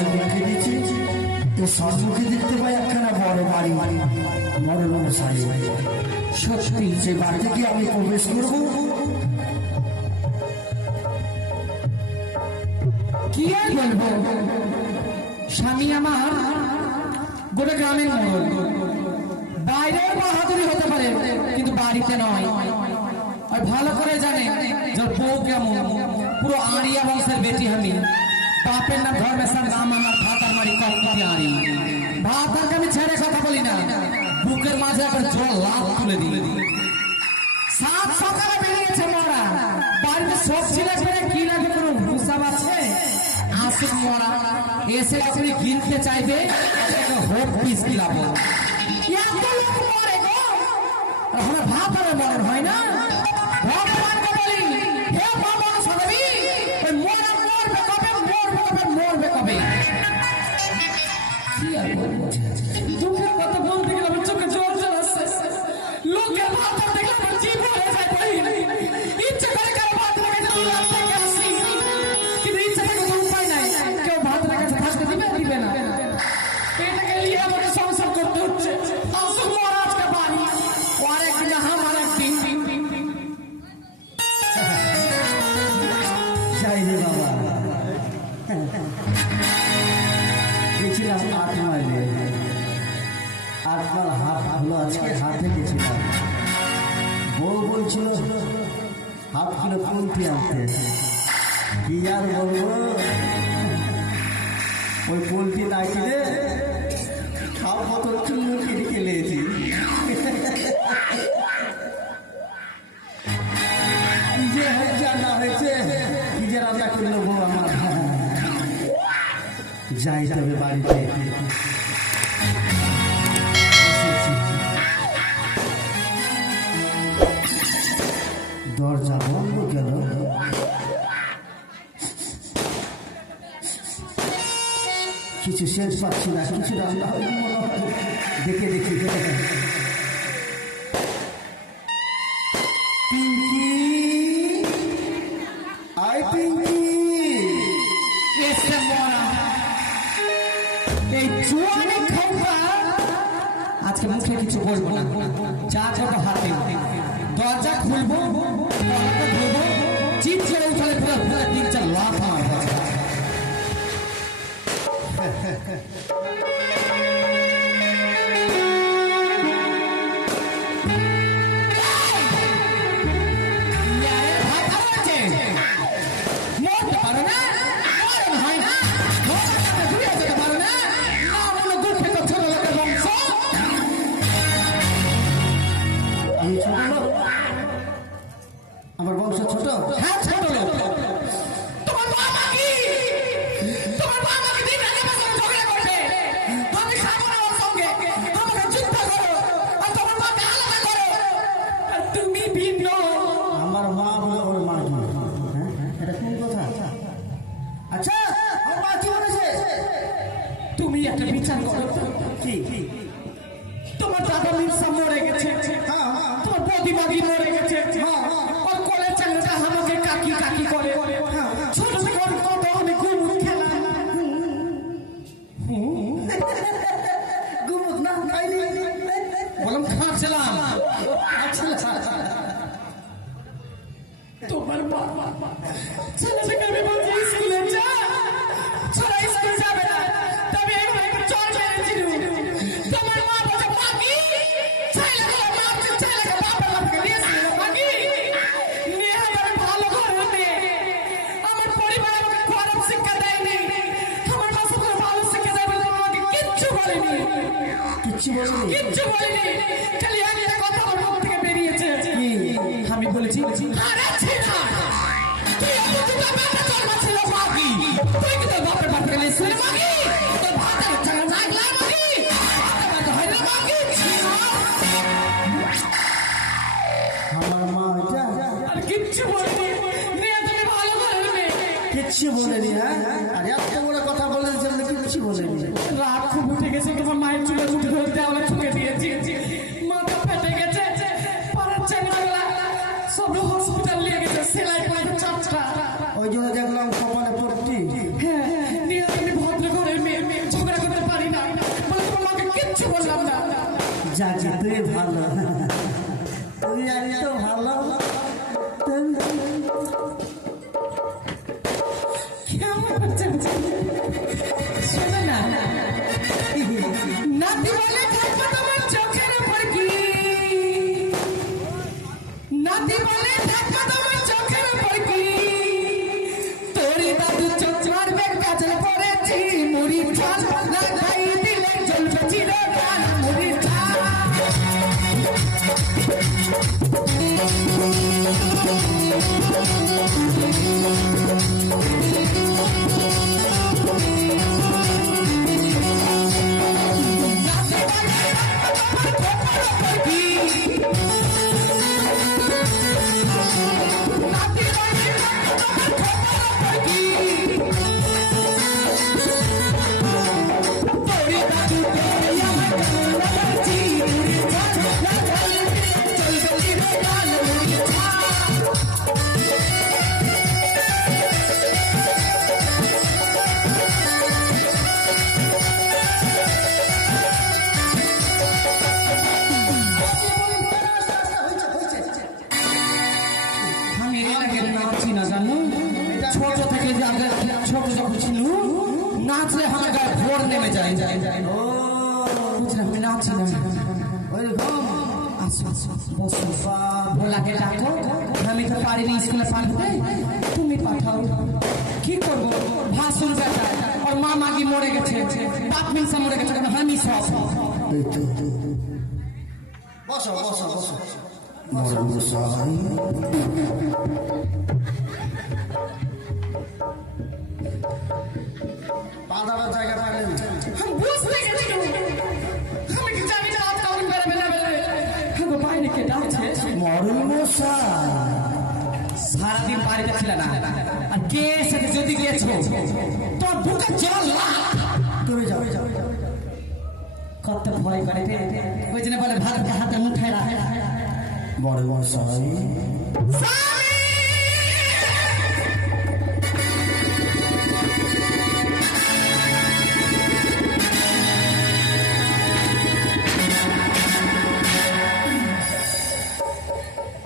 সবাই দেখে দিচ্ছি তো সম্মুখে দেখতে পাই একখানা বড় বাড়ি, বড় বড় শাড়ি। সত্যি যে বাড়িতে কি আমি প্রবেশ করবো? কি আর বলবো, স্বামী আমার গোটা গ্রামের মোড়ল, বাইরেও বাহাদুরি হতে পারে কিন্তু বাড়িতে নয়। আর ভালো করে জানে যে বউ কেমন, পুরো আড়িয়া বংশের বেটি আমি। বাপের নাম ধর্মেশ্বর, নাম আমার ভাতার মারি কমকে আড়ি। ভাতারকে আমি ছেড়ে কথা বলি না, বুকের মাঝে আবার জল লাভ তুলে দিই। সাত সকালে বেরিয়েছে মরা, বাড়িতে সবজি লাগবে না কি লাগবে কোনো হিসাব আছে? আসুক মরা, এসে আপনি কিনতে চাইবে হোক পিস কিলাবো। এত লোক মরে গো, আমরা ভাতারে মরণ হয় না। ভগবানকে বলি, হে ভগবান সদবি, ওই মরা মরবে কবে, মরবে কবে, মরবে কবে? কি আর বলবো, দুঃখের কথা বলতে গেলে আমার চোখে জল চলে আসছে। লোকের ভাতা দেখলে আমার জীব হয়ে যায় ভাই। ইচ্ছে করে কারো ভাত রেখে আসি, কিন্তু ইচ্ছে থেকে কোনো উপায় নাই। কেউ ভাত রেখে থাকতে দিবে দিবে না, এটাকে নিয়ে আমাকে সংসার করতে হচ্ছে। আসুক মহারাজকে বাড়ি, অনেক আমার একদিন যাই রে বাবা, গেছিলাম 8 মাইলে। 8 মাইল হাট হলো আজকে, হাটে গেছিলাম। বউ বলছিল ½ কিলো পোলট্রি আনতে। কি আর বলবো, ওই পোলট্রি না কিনে খাও বোতল চুল্লু কিনে খেলেছি। কি যে হয়েছে না হয়েছে, কি যে রাজা করলো বউ আমার। যাই তবে বাড়িতে। দরজা বন্ধ গেল, কিছু শেষ পাচ্ছি না, কিছু রান্না হয়নি মনে হয়। দেখে দেখি পিঙ্কি, আই পিঙ্কি, এসে মরা এই জোয়ানি খাওয়া। আজকে মুখে কিছু বলবো না, যা ছোট হাতে দরজা খুলবো, চিপ ছেড়ে উঠলে পুরো পুরো 3-4 লাখ আমার কাছে। আমার বংশ ছোট? হ্যাঁ ছোট লোক। তোমার বাবা কি, তোমার বাবা কি দিন আগে বছর ঝগড়া করবে, তুমি সামনে ওর সঙ্গে আমাকে যুদ্ধ করো, আর তোমার মাকে আলাদা করো, আর তুমি ভিন্ন। আমার মা বলে ওর মা কি? হ্যাঁ, এটা কোন কথা? আচ্ছা, আমার মা কি বলেছে? তুমি একটা বিচার করো। কি? তোমার দাদা মির্জা মরে গেছে, তোমার বৌদিমাগি মরে গেছে, ওর কোলের ছেলেটা আমাকে কাকি কাকি করে। ছোট থেকে ওর কত আমি গুমুট খেলাম। গুমুট না খাইনি, বললাম খাচ্ছিলাম। তোমার বাবা ছেলেটাকে আমি বলছি স্কুলে যা, ছোড়া স্কুল যাবে না, তবে একটা চল মেরেছিল। তোমার মা বলছে মাগি, ছেলেকে মারছে, ছেলেকে বাবার বাবাকে দিয়েছিল মাগি। নিয়ে আমি ভালো ঘরে মেয়ে, আমার পরিবার আমাকে খারাপ শিক্ষা দেয়নি, আমার বাসা করে ভালো শিক্ষা দেয় বলে আমাকে কিচ্ছু বলেনি, কিচ্ছু বলিনি। কিচ্ছু বলেনি। খালি একটা কথা আমার মুখ থেকে বেরিয়েছে, আমি বলেছি আরে ছিনা, তুই এত দুটো বাচ্চা জন্মাচ্ছিল মাগি, তুই কি তোর বাপের বাপকে নিয়েছিলি মাগি? তোর ভাতের ছাড়া লাগলা মাগি, ভাতে হয় না মাগি। আমার মা এটা আর কিচ্ছু বলেনি, নিয়ে তুমি ভালো করে মেয়ে। কিচ্ছু বলেনি। হ্যাঁ, আর এত বড় কথা বলেছে, কিচ্ছু বলেনি। রাত খুব উঠে গেছে, তোমার মায়ের চুলে চুটি ধরতে আমরা ছুঁকে দিয়েছি, মাথা ফেটে গেছে, পাড়ার ছেলেগুলা সব হসপিটাল নিয়ে গেছে, সেলাই পড়েছে 4টা। ওই জন্য দেখলাম কপালে পট্টি। হ্যাঁ, নিয়ে তুমি ভদ্র করে যাচ্ছি তুই ভালো, তুই আমি তো ভালো। শোনো না, নাতি বলে থাকবো তোমার চোখের উপর কি, নাতি বলে থাকবো তোমার চোখের উপর কি, তোর দাদু চোখ মারবে কাজল পড়েছি, মুড়ি ঝাল লাগাই দিলে জ্বলবে চিরকাল মুড়ি ঝাল। ছোট থেকে ছোট যখন ছিল নাচলে আমার গায়ে ভোর নেমে যায়। আমি নাচি না, ভোলাকে ডাকো, আমি তো পারিনি স্কুলে পাঠাতে, তুমি পাঠাও। কি করবো, ভাষণ বেটায় ওর মা মাগি মরে গেছে, বাপ মিনসা মরে গেছে, আমি সব বসো বসো বসো মশাই। পাদার জায়গা পাইলেন, বুঝতে গেছি আমি কি জানি না আজকাল বেড়াবে না বেড়াবে বাইরে কে ডাকছে। মরণ মশাই সারাদিন বাড়িতে ছিল না, আর কে সাথে যদি গিয়েছো তোর বুকে জল না, তুমি যাও কত ভয় করে রে, ওই জন্য বলে ভাত হাতে মুঠায় রাখে। মরণ মশাই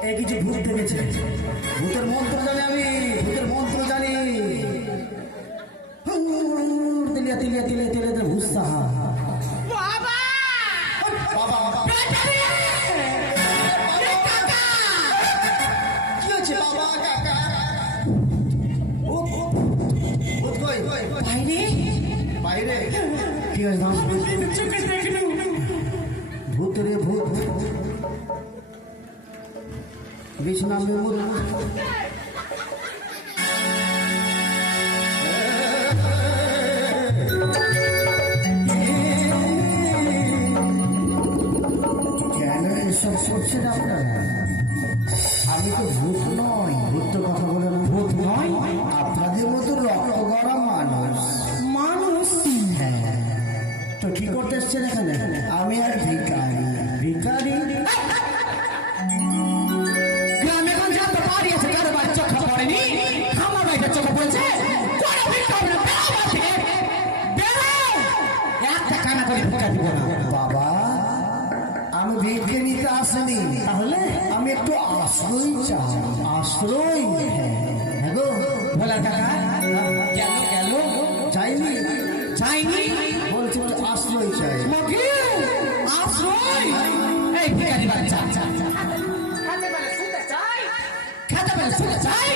এই কিছু ভূত দেখেছে, ভূতের মন্ত্র জানি আমি, ভূতের মন্ত্র জানি। তিলিয়া তিলিয়া তিলিয়া তিলিয়া ভূত সাহা বাবা কি হচ্ছে বাবা কাকা? ভূত কই? বাইরে বাইরে কি হয়েছে? ভূত রে ভূত, বিষ্ণু মেমুর কেন এসব করছেন আপনারা? আমি তো ভূত নয়, ভূত তো কথা বলে ভূত নয়, আপনাদের মতো রক্ত গরম মানুষ। মানুষ হ্যাঁ, তো কি করতে এসছেন এখানে? আমি আর ভিখারি। ভিখারি গ্রামে গঞ্জে তো বাড়ি আছে, কারো বাড়ি চোখা পড়েনি, আমার বাড়িতে চোখা পড়েছে। একটা কানা করে ভিক্ষা দিব না বাবা, আমি ভিক্ষে নিতে আসিনি, তাহলে আমি একটু আশ্রয় চাই। আশ্রয়? হ্যাঁ গো বলার কাকা গেল গেল চাইনি, চাইনি বলছি একটু আশ্রয় চাই। মগি আশ্রয়, এই ভিখারি বাচ্চা খেতে পেলে শুনে চাই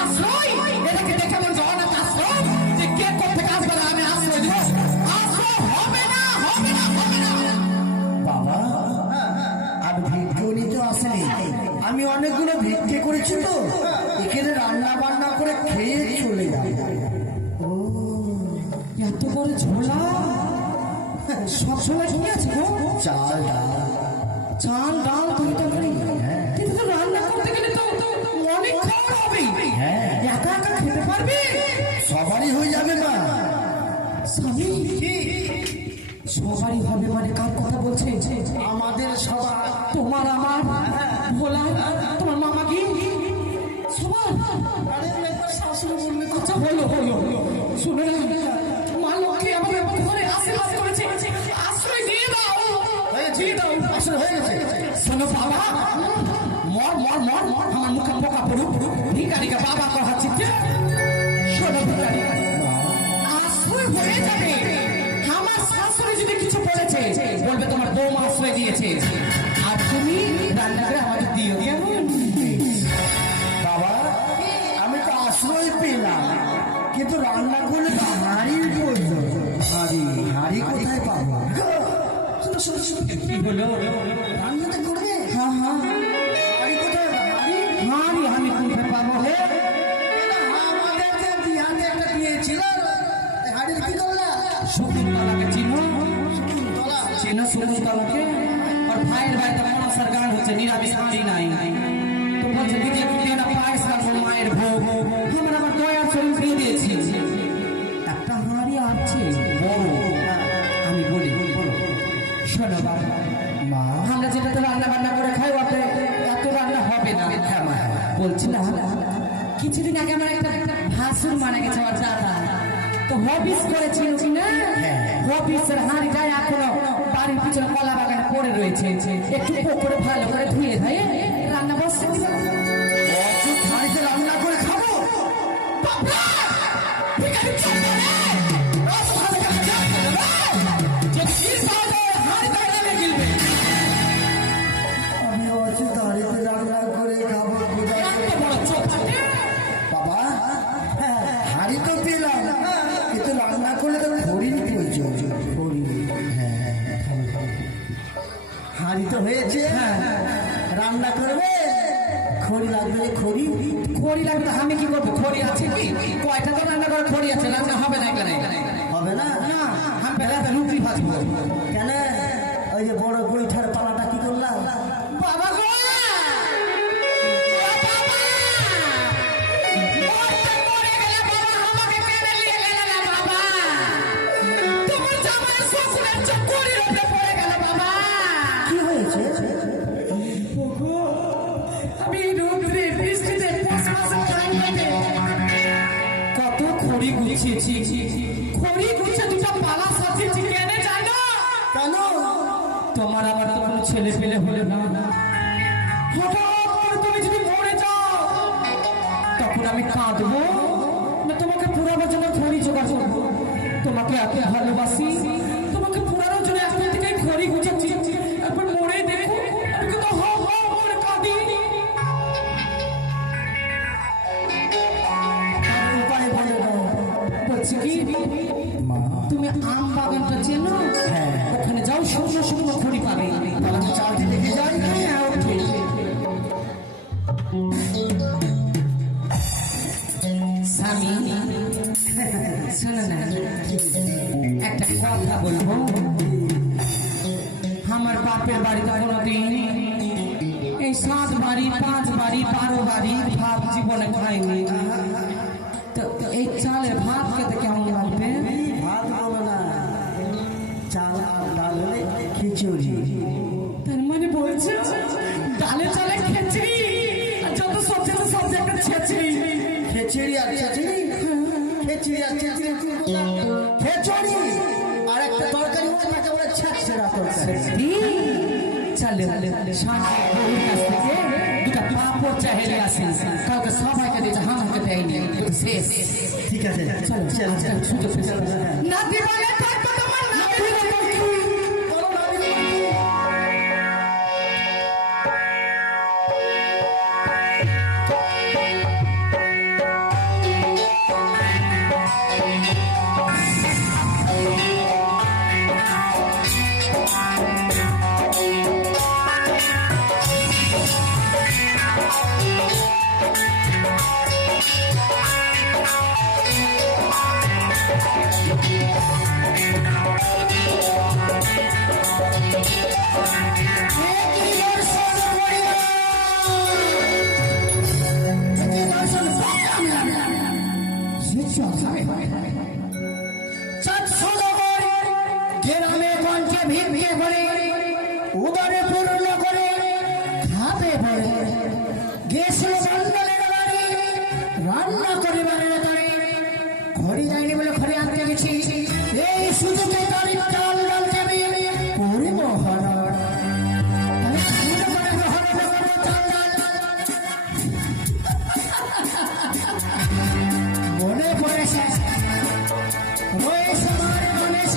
আশ্রয়, এটাকে দেখে মন জগন্নাথ আশ্রয়, যে কে করতে কাজ করে আমি আশ্রয় দিব, আশ্রয় হবে না হবে না হবে না। বাবা, আমি ভিক্ষে নিতে আসিনি, আমি অনেকগুলো ভিক্ষে করেছি তো, এখানে রান্না বান্না করে খেয়ে চলে যাই। ও এত বড় ঝোলা, সব সময় ঠিক আছে গো, চাল ডাল, চাল ডাল তুমি তো করি, কিন্তু তো রান্না করতে গেলে তো অনেক খাবার হবে, হ্যাঁ একা একা খেতে পারবে? সবারই হয়ে যাবে মা। স্বামী সবারই হবে মানে কার কথা বলছে? আমাদের সবার, তোমার আমার ভোলা, তোমার মামা কি সবার? আচ্ছা হলো হলো, শুনে না মা লক্ষ্মী আমাদের ঘরে আশীর্বাদ করেছে, আশ্রয় দিয়ে দাও দিয়ে দাও। রেখেছে, আর তুমি রান্না করে আমাদের দিও কেমন? বাবা আমি তো আশ্রয় পেলাম, কিন্তু রান্না করলে তো হাঁড়ির প্রয়োজন। হাঁড়ি হাঁড়ি কোথায় পাবো? কি হলো? রান্নাটা করবে? হ্যাঁ হ্যাঁ, হাঁড়ি কোথায়? হাঁড়ি হাঁড়ি আমি কোথায় পাবো হে? আমাদের যে বিহানে একটা দিয়েছিল, হাঁড়ির কি করলা? শকুন্তলাকে চিনো? তোলা চেনো শকুন্তলাকে? আর ভাইয়ের বাড়িতে মনসার গান হচ্ছে, নিরামিষ হাঁড়ি নাই। তো বলছে দিদি একটু দিও না, পায়েস রাখবো মায়ের ভোগ। আমার দয়ার শরীর দিয়ে দিয়েছি, একটা হাঁড়ি আছে বড়। আমি বলি শোনো বাবা, মা আমরা যেটাতে রান্না বান্না করে খাই ওতে এত রান্না হবে না। বলছিলাম কিছুদিন আগে আমার একটা ভাসুর মারা গেছে, আমার দাদা তো হবিস করেছিল কিনা, হবিসের হাঁড়িটাই এখনো বাড়ির পিছনে কলা বাগানে পড়ে রয়েছে। একটু পুকুরে ভালো করে ধুয়ে ধুয়ে রান্না বসছে। হাঁড়িতে রান্না করে খাবো? আমি অচুত হাঁড়িতে রান্না করে খাবো? বাবা হাঁড়ি তো পেলাম, কিন্তু রান্না করলে তো খড়ির প্রয়োজন। খড়ি হাঁড়ি তো হয়েছে, রান্না করবে খড়ি লাগবে। খড়ি খড়ি লাগবে, আমি কি করবো? খড়ি আছে কি? কয়টা তো রান্না করে খড়ি আছে, রান্না হবে না এখানে? হবে না? না, আমি বেলাতে রুটি ভাজবো। কেন? ওই যে বড় গোইঠার পালাটা কি করলাম? বাবা গো! কি হয়েছে? কত খড়ি গুছিয়েছি, খড়ি গুছিয়ে দুটো পালা সাজিয়েছি, কেন জানো? কেন? তোমার আমার তো কোনো ছেলে পেলে হলে না, হঠাৎ করে তুমি যদি মরে যাও তখন আমি কাঁদবো না তোমাকে পুরানোর জন্য খড়ি জোগাড় করবো? তোমাকে এত ভালোবাসি, তোমাকে পুরানোর জন্য এখন থেকে খড়ি গুছাচ্ছি, একবার মরে দেখো আমি কিন্তু হাও হাও করে কাঁদি। উপায় বলে দাও। বলছি কি, মা তুমি আম বাগানটা চেনো? হ্যাঁ। ওখানে যাও, শুকনো শুকনো খড়ি পাবে। তাহলে আমি চালটি দেখে যাই। হ্যাঁ, ওঠে। স্বামী শোনো না, একটা কথা বলবো। আমার বাপের বাড়িতে কোনোদিন এই 7 বাড়ি 5 বাড়ি 12 বাড়ি ভাত জীবনে খাইনি। তো এই চালের ভাত খেতে কেমন লাগবে? ভাত বলো না, চাল আর ডাল হলে খিচুড়ি। তার মানে বলছে ডালে চালে খিচড়ি, আর যত সবজি তো সবজি একটা ছেচড়ি। খিচুড়ি আর খিচুড়ি, খিচুড়ি আর খিচুড়ি, খিচুড়ি আর একটা তরকারি তাকে বলে ছেঁচড়া তরকারি। চলে শান্তি বউর কাছ থেকে দুটা পাপড় চাইলে আসি, কাউকে সবাইকে দিয়েছে, আমাকে দেয়নি। শেষ। ঠিক আছে, চলো চলো চলো। সুযোগ না দিবালে থাকবে তোমার না দিবালে গ্রামে গঞ্জে ভিক্ষে করে উদরে পূর্ণ করে খাবে বলে গেছিল বান্ডলের বাড়ি, রান্না করে বাড়ির তারে খড়ি যায়নি বলে খড়ি আনতে গেছি। এই সুযোগে তারিখ চাল ডাল দেবে পরিব হরণ, মনে পড়েছে রয়েছে আমার গণেশ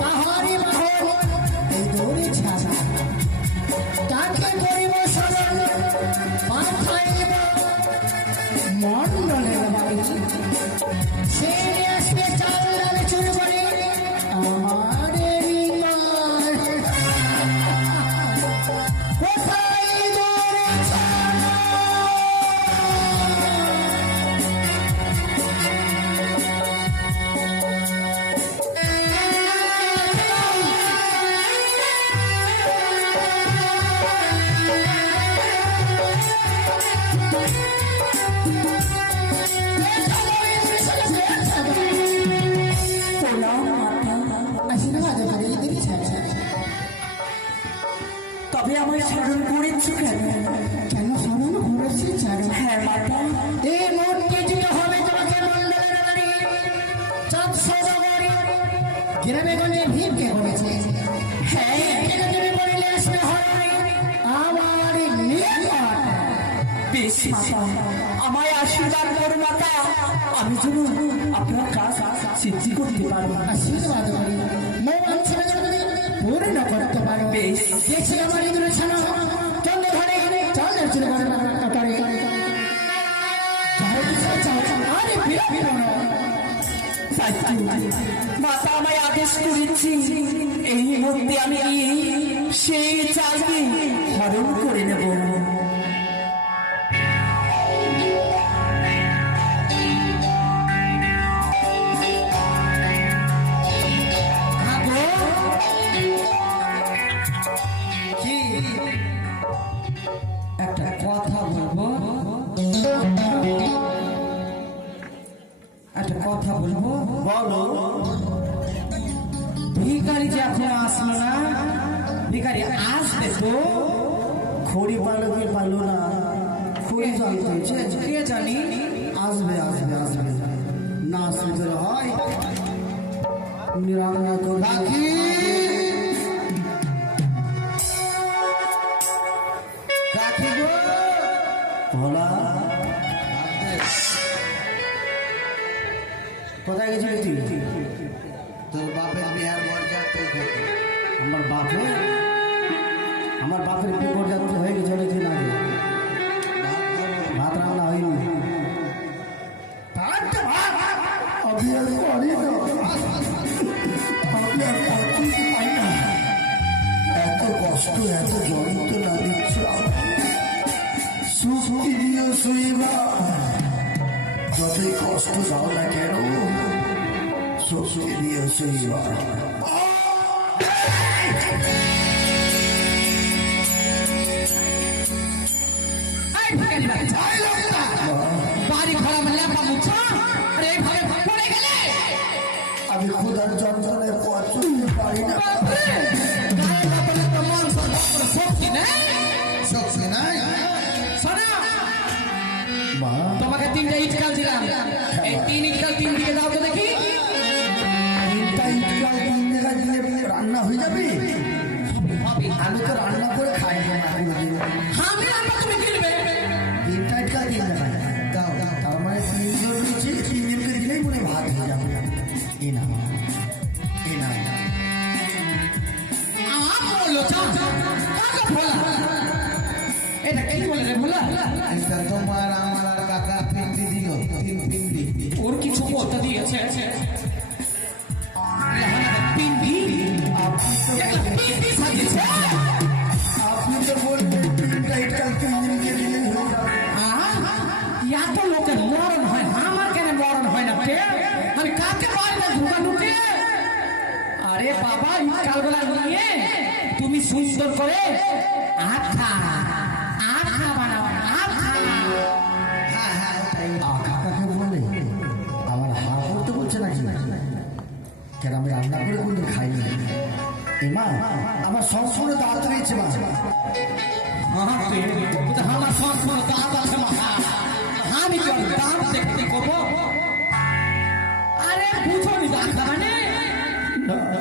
পাহাড়ি মাহল, এই গ্রামে গঞ্জে ভিড়কে করেছে হ্যাঁ কেন তুমি বলিলে আসবে হয় আমার নিকট বেশ মাতা, আমায় আশীর্বাদ করো মাতা, আমি যেন আপনার কাজ সিদ্ধি করতে পারবো। আশীর্বাদ করি মন ছেড়ে যদি পূর্ণ করতে পারো বেশ। দেখছি আমার ইঁদুরে ছানা চন্দ্র ধরে চন্দ্রের চুলে করে আরে বিরক্ত মাতা আমায় আদেশ করেছি, এই মুহূর্তে আমি সেই চাইকে হরণ করে নেব। কি একটা কথা বলবো, একটা কথা বলবো। বলো। ভিখারি যে এখনো আসলো না, ভিখারি আসবে তো? খড়ি পালো কি পালো না, খড়ি জানতে হয়েছে। কে জানি আসবে আসবে আসবে, না আসলে তো হয় নিরান্না করে ভোলা কোথায় গেছিলি তুই? তোর বাপের বিহার বরযাত্রী থেকে আমার বাপের বিপদ যাত্রা হয়ে গেছে অনেকদিন আগে, ভাত রান্না হয়নি। আমি আর পারি না, আমি আর করতে পারি না, এত কষ্ট এত যন্ত্রণা দিচ্ছ, সুখী দিও শুইবা, যতই কষ্ট দাও না কেন সুখী দিও শুইবা। এই ভিখারি বাচ্চা, বাড়ি ঘর আমার ল্যাপা মুছা, আরে এইভাবে পড়ে গেলে আমি ক্ষুধার যন্ত্রণায় পথ চলতে পারি না। গায়ের বাপরে তো মাংস করে শক্তি নেই। শক্তি নাই। শোনো, মা তোমাকে 3টে ইটকাল দিলাম, এই 3 ইটকাল 3 দিকে দাও তো দেখি। তিনটা ইটকাল তিন জায়গায় দিলে রান্না হয়ে যাবে? আমি তো রান্না করে খাই না কোনোদিন। আমি রান্না তুমি কিনবে। তিনটা ইটকাল তিন জায়গায় দাও, তার মানে 3 জন নিচে 3 জনকে দিলেই মনে ভাত হয়ে যাবে। এই না এই না বললো কাকা ভোলা, এটা কি বলে রে ভোলা? এটা তোমার আমার আর কাকা পিন্ডি দিল, 3 পিন্ডি। ওর কিছু বলতে দিয়েছে পিন্ডি, পিন্ডি সাজিয়েছে। আপনি তো বলবেন তিনটা ইটকাল 3 জনকে দিলেই হয়ে যাবে। এত লোকের মরণ হয়, আমার কেন মরণ হয় না? আমি কাকে পারি না ঢুকা ঢুকে? আরে বাবা, ইটকালগুলা নিয়ে তুমি সুন্দর করে আখা বানাও, আখা। হ্যাঁ হ্যাঁ ওটাই। কাকাকে বলে আমার হা করতে বলছে নাকি? কেন আমি রান্না করে কিন্তু খাইনি। এ মা, আমার সংসারে দাঁত রয়েছে মা। আমার সম্পূর্ণ দাঁত আছে মাথা, আমি কি ওর দাঁত দেখতে করবো? আরে বুঝো নি দেখা মানে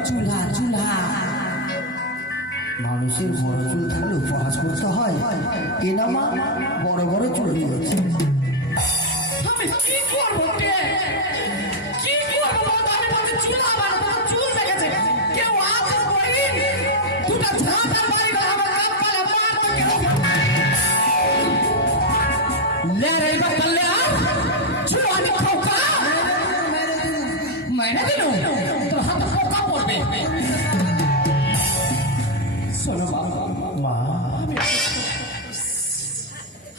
চুলা চুলা। মানুষের বড় চুল থাকলে উপহাস করতে হয়, এ না মা বড় বড় চুল রয়েছে। আমি কি করবো কে? কি করবো বলতো? আমি বলছি চুলা বানাবো, চুল দেখেছে কেউ আছে করি? দুটা ঝাঁটার বাড়ি করে আমার কাপড়ে মারতো কেউ? ले रे बकल्ले आ, चुलो আমি খোকা মেরে দিলুম তোর হাতে খোকা পড়বে। শোনো বাবা, মা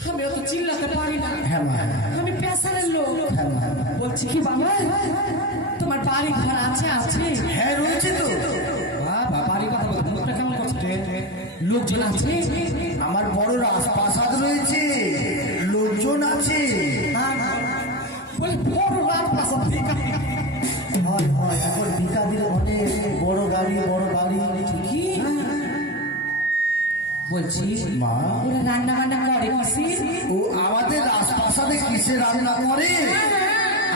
আমি অত চিল্লাতে পারি না, হ্যাঁ মা, আমি পেশারের লোক। হ্যাঁ মা, বলছি কি বাবা, তোমার বাড়ি ঘর আছে? আছে হ্যাঁ রয়েছে তো। বাবা, বাড়ি কথা বলতে মুখটা কেমন করছে? লোকজন আছে? আমার বড় রাজপ্রাসাদ রয়েছে, লোকজন আছে। বলে বড় রাজপ্রাসাদ হয় হয়, এখন ভিকা দিলে অনেক বড় গাড়ি বড় বাড়ি। কি বলছি মা, ওরা রান্না বান্না করে কিসে? ও আমাদের রাজপ্রাসাদে কিসে রান্না করে?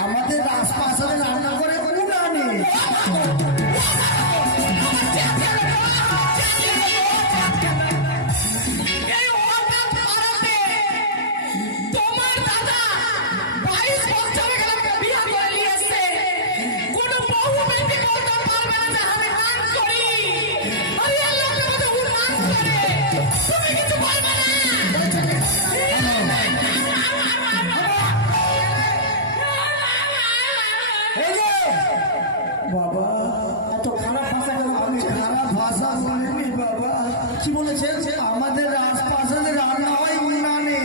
আমাদের রাজপ্রাসাদে রান্না করে উনানে। এই হঠাৎ ভারতে তোমার দাদা 22 বছরে গেলাম বিয়া করে নিয়ে এসছে। কোনো বহু বেটি বলতে পারবে না যে আমি নাম করি। আরে আল্লাহ তোমাকে উন্মান করে। তুমি কিছু বলবে না। এই যে, বাবা এত খারাপ ভাষা কেন? আমি খারাপ ভাষা বলিনি বাবা। কি বলেছেন? আমাদের আশপাশে যে রান্না হয় উনানে।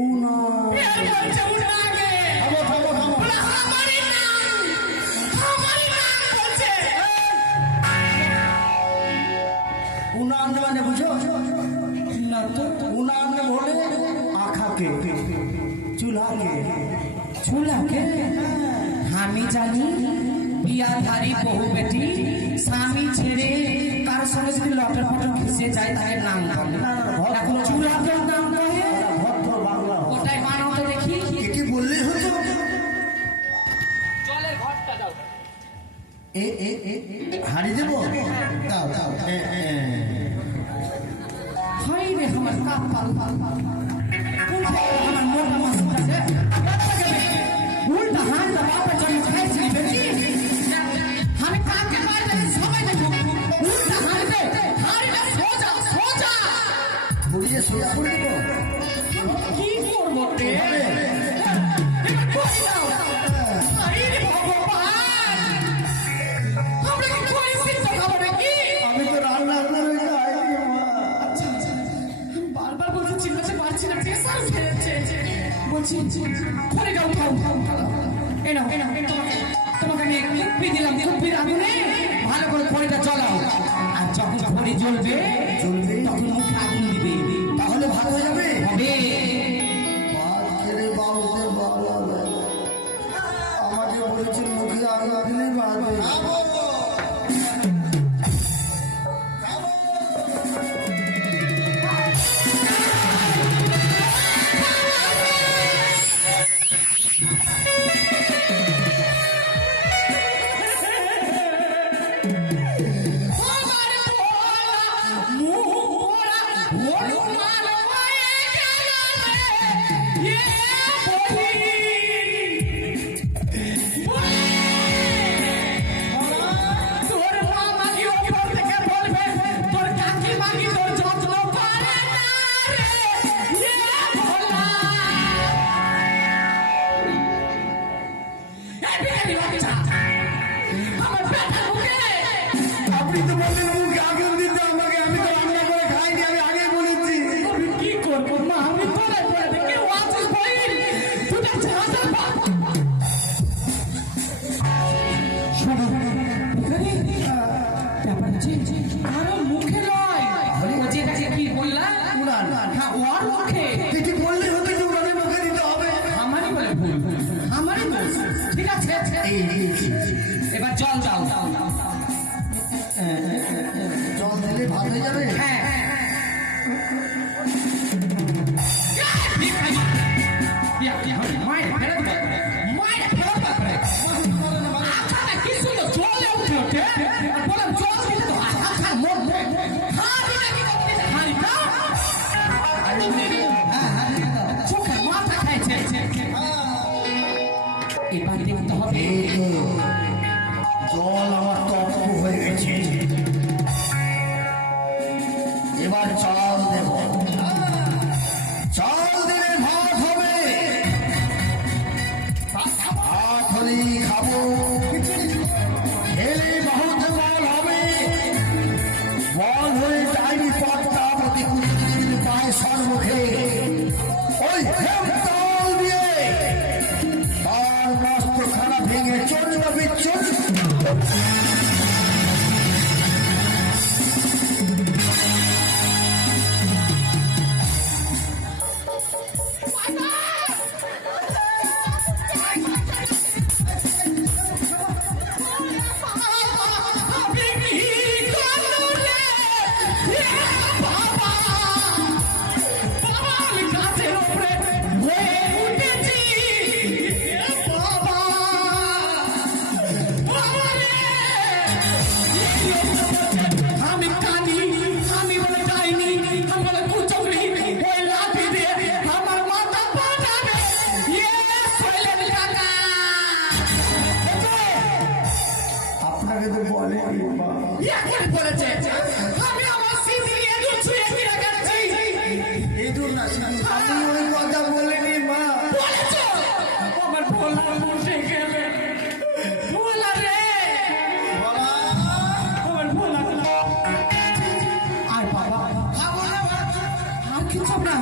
উনান। এর বলছে উন্নানে। থামো, থামো, থামো। বলে আমারই নাম বলছে। উনান মানে বুঝো? না তো উনান বলে আখাকে, চুলাকে। চুলাকে আমি জানি বিয়াধারী বহু বেটি স্বামী ছেড়ে কার সঙ্গে যদি লটর পটর ঘেসে যায় তাদের নাম বলে। এখন চুলাকে নাম বলে ভদ্র বাংলা ভাষা। ওটাই মানো তো দেখি। কি বললেই হতো? জলের ঘরটা দাও। হাড়ি দেবো? দাও দাও। হাই রে আমার কাপাল। কোন খেয়ে আমার মোটা মাছ আছে? উল্টা হাত বাপের জন্য খাইছি বেটি। আমি কাকে মারতে সবাই দেখো। উল্টা হাঁটবে হাঁড়িটা সোজা সোজা। ঘুরিয়ে সোজা করে দেবো? কি করবো রে? এবার কই দাও। আরে ভগবান, আমরা কি করেছি তো খাবো নাকি? আমি তো রান্না করে খাই। বারবার বলছি চিল্লাতে পারছি না, প্রেসার উঠে যাচ্ছে। বলছি খড়িটা উঠাও। এই নাও তোমাকে আমি কুপ্পি দিলাম, কুপ্পির আগুনে ভালো করে খড়িটা জ্বালাও। আর যখন খড়ি জ্বলবে তখন মুখে আগুন দিবে, তাহলে ভালো হয়ে যাবে। হবে। বাবারে বাবারে বাবা, আমাকে বলেছে মুখে আগুন দিলে বাড়বে। আপনি তো বললেন মুখে আগুন দিতে আমাকে, আমি তো রান্না করে খাইনি, আমি আগে বলেছি। কি করবো মা, আমি তোরাই করে দিই। কেউ আছিস ভাই? তুই ছাড়া বাপ। শোনো, এখানে ব্যাপার হচ্ছে আরো মুখে নয়। ও যেটাকে কি বললা? উনান। হ্যাঁ, ওর মুখে। কিছু বললে হতো যে উনানের মুখে দিতে হবে। আমারই বলে ভুল, আমারই ভুল। ঠিক আছে, এবার জল দাও। জল দিলে ভালো হয়ে যাবে। হ্যাঁ মায়ের ফেরত পাবে, মায়ের ফেরত পাবে। আচ্ছা কি সুন্দর জলে উঠে ওঠে। বললাম জল দিতে তো আচ্ছা মোট হাড়ি নাকি করতে হাড়িটা চোখে মাথা খাইছে। এবার দেখতে হবে জল আমার তপ্ত হয়ে গেছে, এবার চাল দেব। চাল দিলে ভাত হবে, ভাত হলেই খাবো, খেলে বহুত বল হবে। বল হয়ে যায়নি পথটা প্রতি কুচির পায়ে সর্বখে ওই চাল দিয়ে তার মস্ত খানা ভেঙে চলবে বিচ্ছুর। আপনাকে তো বলেনি মা। এখন বলেছে আমি আমার স্মৃতি এদুর ছুঁয়ে ফিরে গেছি। ইঁদুর না, আমি ওই কথা বলিনি মা। বলেছো আমার ভোলা বসে গেলে ভোলা রে আমার ভোলা আয় বাবা আর কিছু না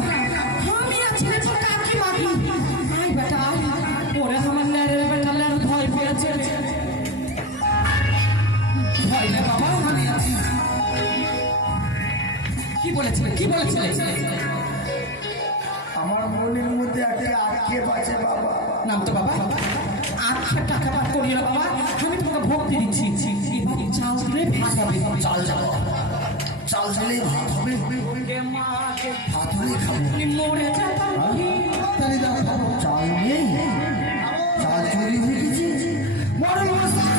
আমি আছি রে তো কাকি মাকি আয় বেটা আয় ওরে আমার লেরে বেটা লের ভয় পেয়েছে ভয় না বাবা আমি আছি কি বলেছিলে আমার মনের মধ্যে একটা আক্ষেপ আছে বাবা। নাম তো বাবা 8 টাকা বার করিয়ে না বাবা আমি তোমাকে ভক্তি দিচ্ছি এবার চাল দিলে ভাত হবে চাল যাবো, চাল দিলেই ভাত হবে, ভাত হলেই খাবো। তুমি মরে যাবা তাহলে দাও খাবো। চাল নেই, চাল চুরি হয়ে গেছে। বড় মশাই!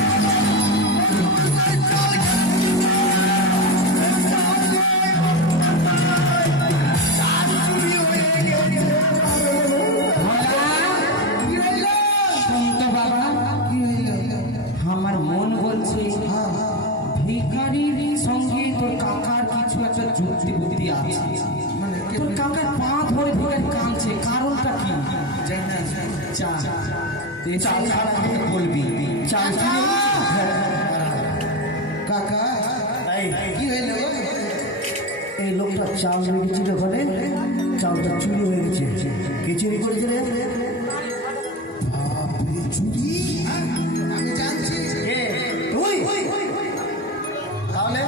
চাল চুরি হয়ে গেছে। শুনতো বাবা আমার মন বলছে ভিখারির সঙ্গে তোর কাকার কিছু একটা যুক্তি বুদ্ধি আছে তোর কাকার পা ধরে ধরে কাঁদছে কারণটা কি চা চাল ছাড়া বলবি চাল কাকা কি হইলো? এই লোকটা চাল রেখেছিল ওখানে, চালটা চুরি হয়ে গেছে। কে চুরি করেছে রে? চুরি? আমি জানছি। তুই? তাহলে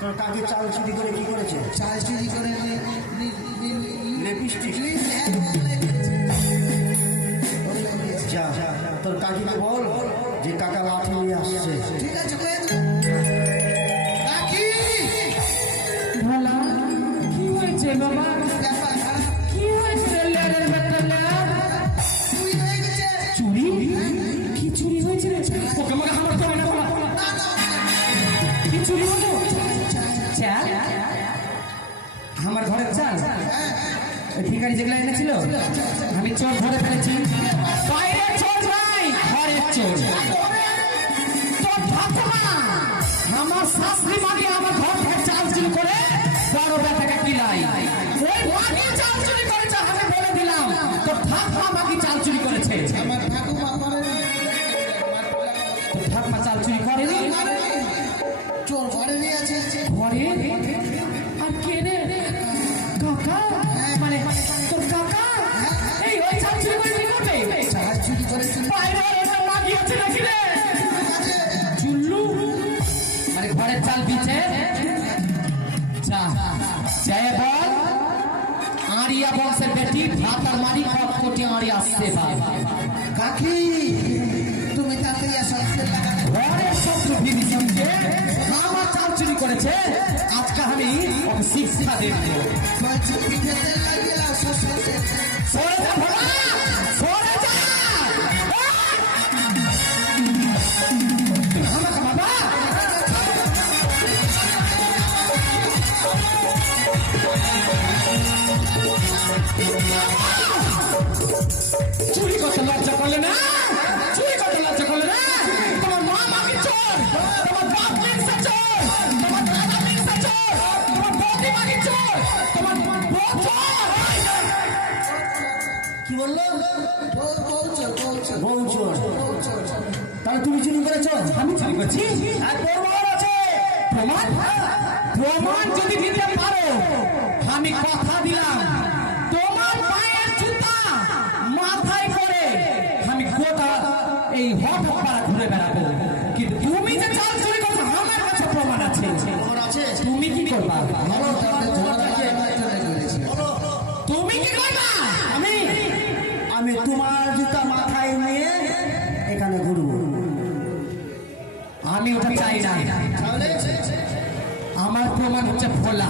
তোর কাকি চাল চুরি করে কি করেছে? চাল চুরি করে লিপস্টিক। যা তোর কাকিকে বল যে কাকা লাঠি নিয়ে আসছে। ঠিক আছে কাকি। ভালা কি হয়েছে বাবা কি হয়েছে লেরের বেটালা চুরি কি চুরি হয়েছে রে ওকে মনে আমার তো মনে বলা কি চুরি হলো চাল আমার ঘরের চাল ওই ভিখারি যেগুলো এনেছিল আমি চোর ধরে ফেলেছি বাইরে চোর নাই ঘরের চোর তোর ঠাকুমা আমার শাশুড়ি মাকে আমার ঘর থেকে চাল চুরি করে বড় বেটাকে কিলাই ওই মাকে চাল চুরি করেছে আমি বলে দিলাম তোর ঠাকুমা মাকে চাল চুরি করেছে আমার ঠাকুমা করে তোর ঠাকুমা চাল চুরি করেনি চোর ঘরে নিয়ে আছে। ঘরে আর কে রে কাকা মানে তোর কাকা এই ওই চাল চুরি করে কি করবে চাল চুরি করেছে। বাইরে ওটা লাগিয়েছে নাকি রে চুল্লু মানে ঘরের চাল দিচ্ছে জয় বল আরিয়া বংশের বেটি ভাতার মারি সব কোটি আরি আসছে কাকি তুমি তাড়াতাড়ি আসো। ঘরের শত্রু ভীমসেনকে আমার চাল চুরি করেছে আজকে আমি ওকে শিক্ষা দেব বলছি পিঠে তেল লাগিয়ে দাও শ্বশুরকে। সরে যা ভোলা সরে যা আমাকে বাবা চুরি করতে লজ্জা করলে না চুরি করতে লজ্জা করলে না তোমার মা মাকে চোর তোমার বাপ মিক্সা চোর তোমার দাদা মিক্সা চোর তোমার বৌদি মাকে চোর তোমার বউ চোর কি বললো? বউ চোর। বউ চোর। তাহলে তুমি চুরি করেছ? আমি চুরি করছি আর প্রমাণ আছে। প্রমাণ প্রমাণ যদি দিতে পারো আমি কথা দিলাম তোমার পায়ের জুতা মাথায় করে আমি গোটা এই হঠাৎ পাড়া ঘুরে বেড়াবো কিন্তু তুমি যে চাল চুরি করছো আমার কাছে প্রমাণ আছে প্রমাণ আছে? তুমি কি করবা ভালো, তাহলে ঝগড়া আছে। বলো। তুমি কি করবা আমি তোমার জুতা মাথায় নিয়ে এখানে ঘুরবো। আমি ওটা চাই না তাহলে আমার প্রমাণ হচ্ছে ভোলা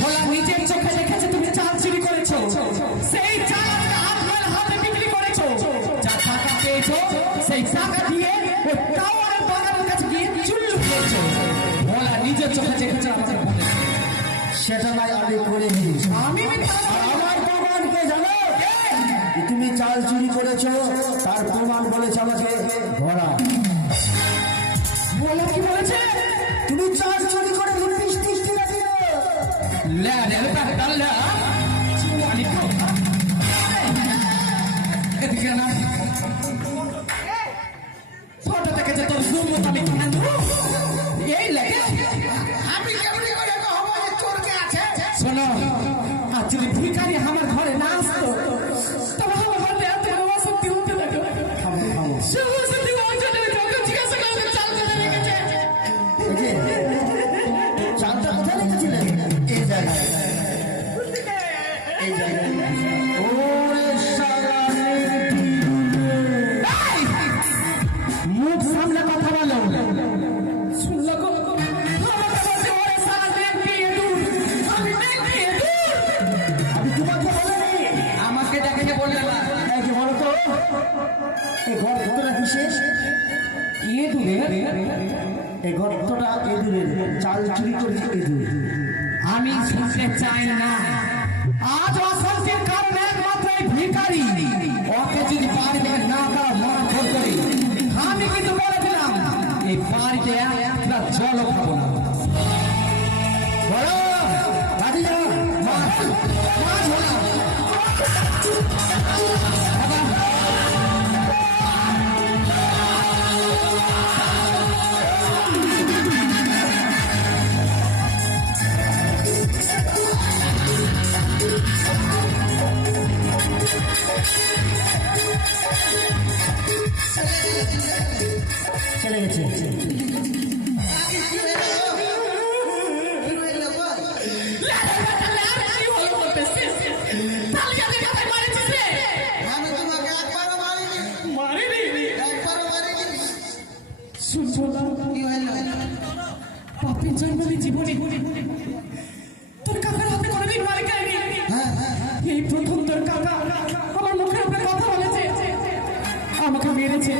ভোলা নিজের চোখে দেখেছে তুমি চাল চুরি করেছো সেই চাল আপনার হাতে বিক্রি করেছো যা টাকা পেয়েছো সেই টাকা দিয়ে ওই টাওয়ারের বাগানের কাছে গিয়ে চুল্লু খেয়েছো ভোলা নিজের চোখে দেখেছে আমাদের বলে সেটা নাই আমি করে নিয়েছি। আমি মিথ্যা আর আমার প্রমাণ কে জানো? যে তুমি চাল চাল চুরি করেছো তার প্রমাণ বলেছে আমাকে ঘোড়া। বলে কি বলেছে? তুমি চাল চুরি করে মিষ্টি না দিও। লে লে লে এদিকে না ছোট থেকে যে তোর জুম আমি এই লাগে আমি কেমনি করে হবো যে চোরকে আছে? শোনো, আর যদি ভিখারি আমার ঘরে না আসতো তবে আমার ঘরে এত বড় অশান্তি হতে লাগে। সত্যি অঞ্চলের লোকে জিজ্ঞাসা করতে চাল কোথায় রেখেছে? এই যে, চালটা কোথায় রেখেছিলে? এই জায়গায়। এই জায়গায়। ওরে শালা নেংটি। এই! মুখ সামনে কথা বলো। শুনলো গো? আমাকে বলছে ওরে শালা নেংটি এদুর। আমি নেংটি এদুর। আমি তোমাকে বলিনি। আমাকে দেখে বললে না। এই যে বলো তো, এই গর্তটা কিসের? এদুরের? এই গর্তটা এদুরের। চাল চুরি করেছে এদুর। আমি শুনতে চাই না। আজ অশান্তির কারণে একমাত্র এই ভিখারি ওকে যদি বাড়িতে না তারা মরা ভোর করি আমি কিন্তু বলে দিলাম এই বাড়িতে একটা জল খাবো না। বলো, রাজি যা। মাছ মাছ হলো। চলে গেছে। কি হলো বলতেছিস? তালিকাতে কোথায় মারিছিস রে? আমি তোমাকে একবারও মারিনি, মারিনি। একবারও মারিনি। শুনছো না? কি হইলো? পাপের জন্মে জীবনে তোর কাকার হাতে কোনোদিন মার খাইনি। এই প্রথম তোর কাকা আমার মুখের উপরে কথা বলেছে, আমাকে মেরেছে।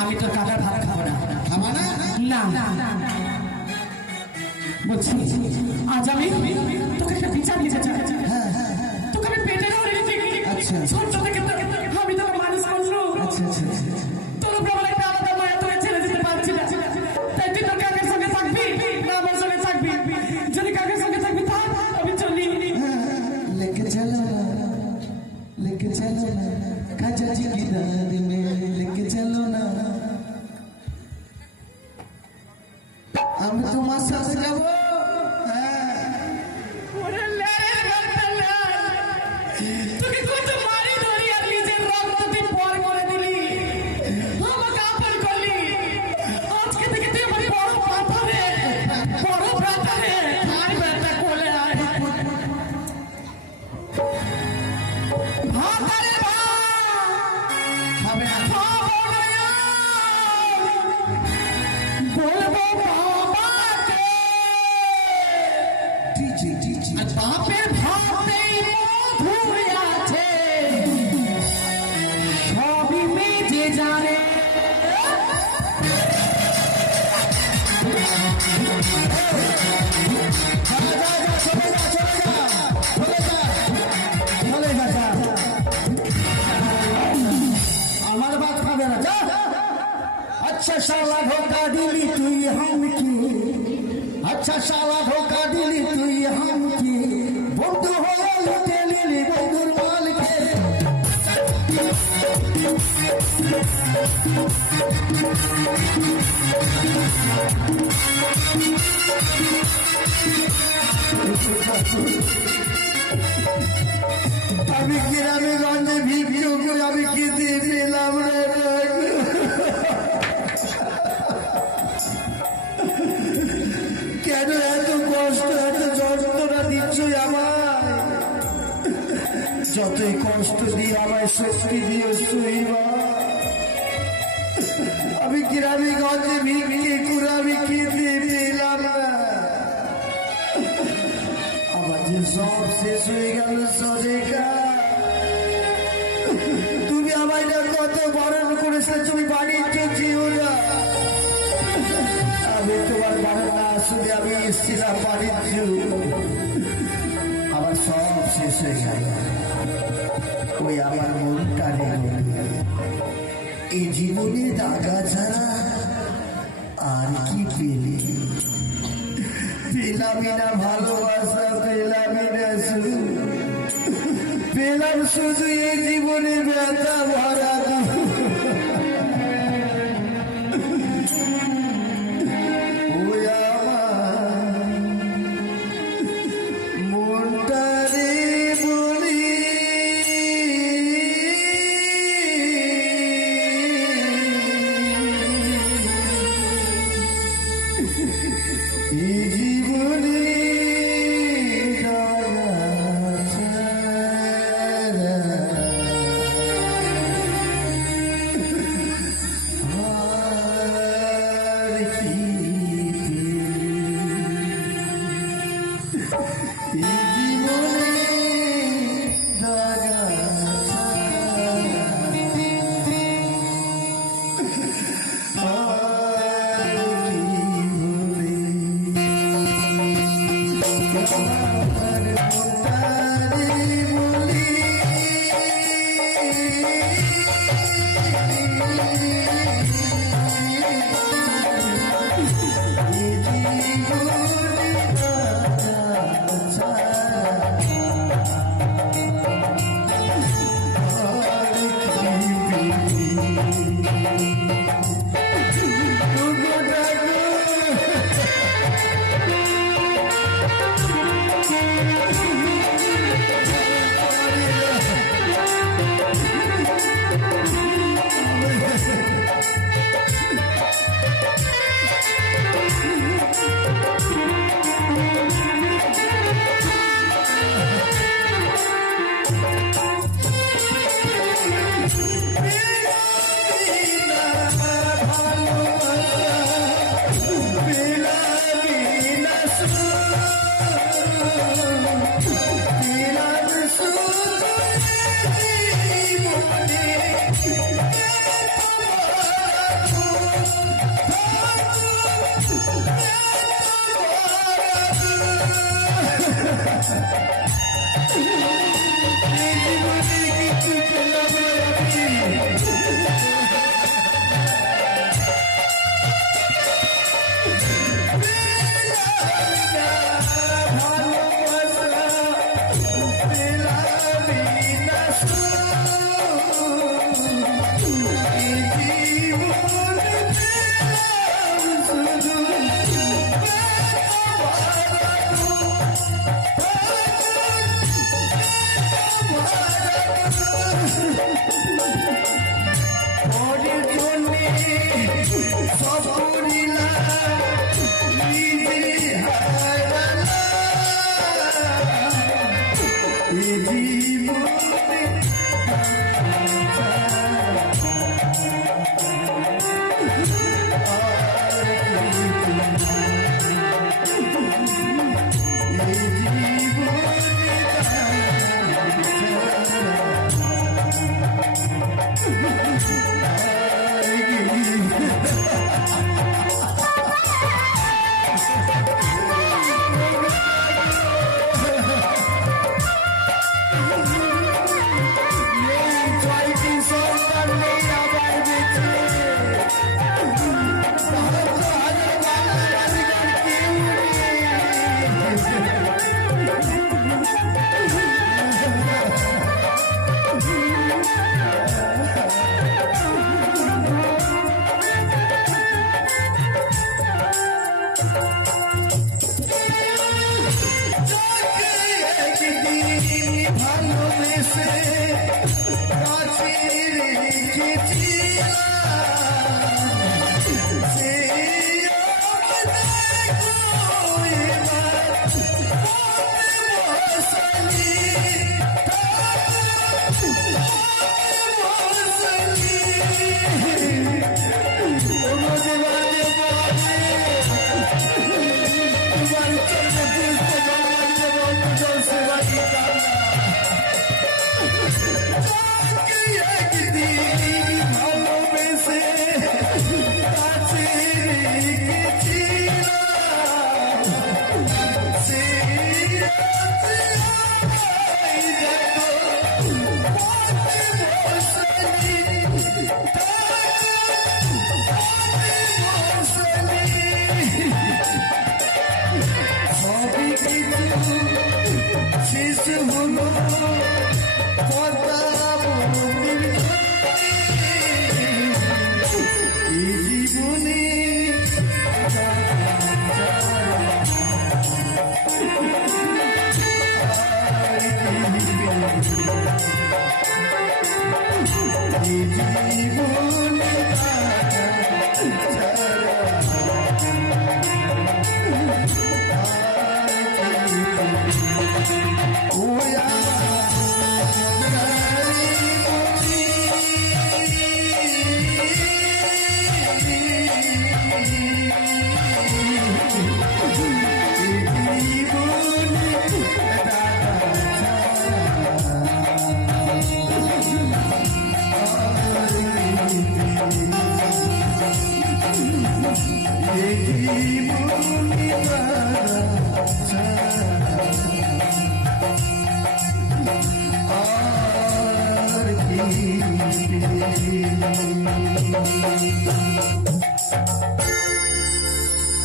আমি তোর কাকার ভাত খাবো না। খাবা না? না বলছি আজ আমি তোকে একটা বিচার দিতে চাই। তোকে আমি পেটে ধরে আচ্ছা। ছোট থেকে আমি তোকে মানুষ করলো। তোর উপরে আমার একটা আলাদা মায়া, তোকে ছেড়ে দিতে পারছি না। তাই তুই তোর কাকের সঙ্গে থাকবি না আমার সঙ্গে থাকবি? যদি কাকের সঙ্গে থাকবি থাক, আমি চলি। लेके चलो ना, लेके चलो ना, खाजा जी की दाद में लेके चलो ना। हम तुम्हारे साथ जाबो। ওরে লেরে বাচ্চারা, তোকে কত মারি ধরি আর নিজের রক্ত তুই পর করে দিলি, আমাকে আপন করলি। আজকে থেকে তুই আমার বড় ব্রাতা রে, বড় ব্রাতা রে। আয় বেটা কোলে আয়। ভাত আরে ভাত। খাবে না। খাবো না আর। বলবো বাবাকে। জি। আর বাপের ভাতেই মধুর আছে, সবই মেজে জানে। আমার বাদ খাবে না, যা। अच्छा साला धोखा दिली তুই হামকি, अच्छा साला धोखा दिली তুই হামকি, বন্ধু হয়ে লুটে নিলি বন্ধুর মালকে। আমি গ্রামে গঞ্জে ভিডিও করে আমি খেতে পেলাম রে। কেন এত কষ্ট এত যন্ত্রণা দিচ্ছ আমার? যতই কষ্ট দিয়ে আমায় শক্তি দিয়ে শরীর, আমি গ্রামে গঞ্জে ভিড়িয়ে করে আমি খেতে পেলাম না। আমার যে সব শেষ হয়ে গেল সরেকা। তুমি আমায় না কত বারণ করেছো তুমি বাড়িতে যেও না। আমি তোমার বারণ না শুনে আমি এসেছিলাম বাড়িতে, আমার সব শেষ হয়ে গেল। ওই আমার মনটা এই জীবনে দাগা ছাড়া আর কি পেলি? পেলামই না ভালোবাসা, পেলামই না শুধু, পেলাম শুধু এই জীবনে ব্যথা ভরা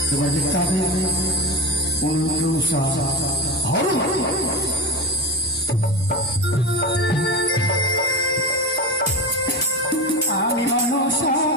তোমার দেখতে হবে অনুষা হরু আমি মনসা